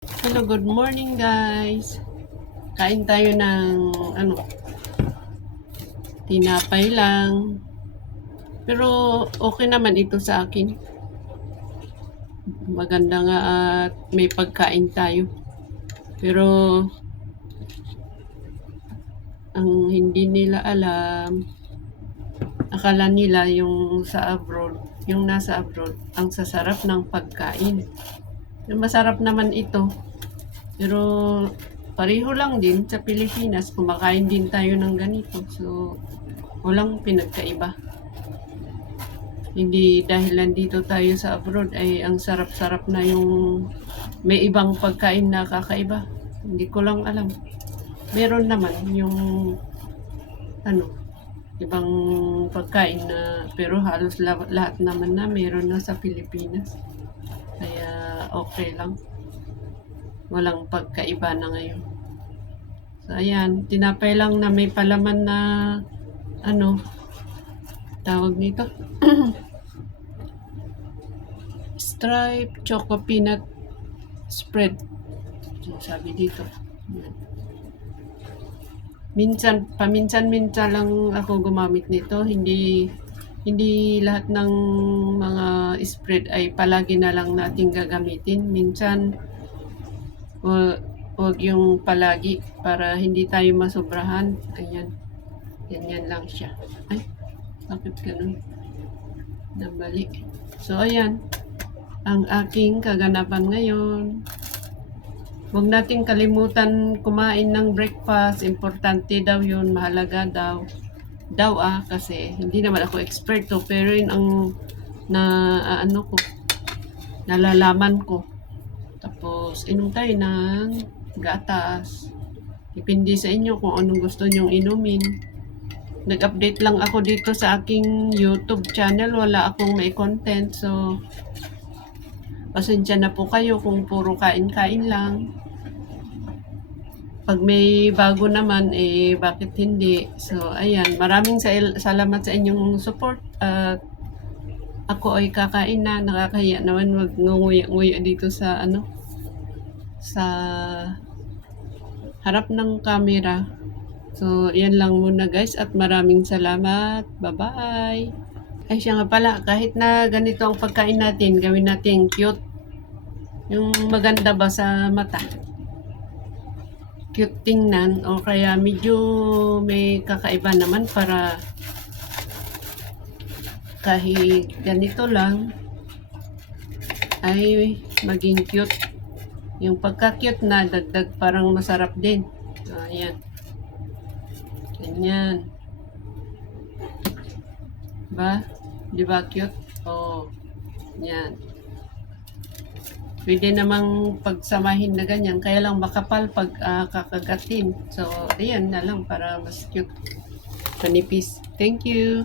Hello, good morning guys. Kain tayo ng tinapay lang. Pero okay naman ito sa akin. Maganda nga at may pagkain tayo. Pero ang hindi nila alam, akala nila yung nasa abroad, ang sasarap ng pagkain. Masarap naman ito. Pero pareho lang din sa Pilipinas, kumakain din tayo ng ganito. So, walang pinagkaiba. Hindi dahil nandito tayo sa abroad ay ang sarap-sarap na yung may ibang pagkain na kakaiba. Hindi ko lang alam. Meron naman yung ibang pagkain na pero halos lahat naman na meron na sa Pilipinas. Kaya okay lang. Walang pagkaiba na ngayon. So ayan, tinapay lang na may palaman na tawag nito. Stripe Choco Peanut Spread. Sabi dito. Paminsan-minsan lang ako gumamit nito. Hindi lahat ng mga spread ay palagi na lang natin gagamitin. Minsan wag yung palagi para hindi tayo masobrahan. Ayan. Ganyan lang siya. Ay, bakit ganun? Nabali. So, ayan. Ang aking kaganapan ngayon. Huwag nating kalimutan kumain ng breakfast. Importante daw yun. Mahalaga daw. Kasi hindi naman ako eksperto. Pero yun ang nalalaman ko. Tapos, inom tayo ng gatas. Depende sa inyo kung anong gusto nyong inumin. Nag-update lang ako dito sa aking YouTube channel. Wala akong may content. So, pasensya na po kayo kung puro kain-kain lang. Pag may bago naman, bakit hindi? So, ayan. Maraming salamat sa inyong support. At ako ay kakain na. Nakakahiya naman mag-nguya dito sa sa harap ng camera. So, yan lang muna guys at maraming salamat. Bye-bye! Ay siya nga pala, kahit na ganito ang pagkain natin, gawin natin cute. Yung maganda ba sa mata? Cute tingnan o kaya medyo may kakaiba naman para kahit ganito lang ay maging cute. Yung pagka-cute na dagdag parang masarap din. So, ayan. Ganyan. Ba? Di ba cute? Oh. Yan. Pwede namang pagsamahin na ganyan. Kaya lang makapal pag kakagatin. So, ayan na lang para mas cute. Manipis. Thank you.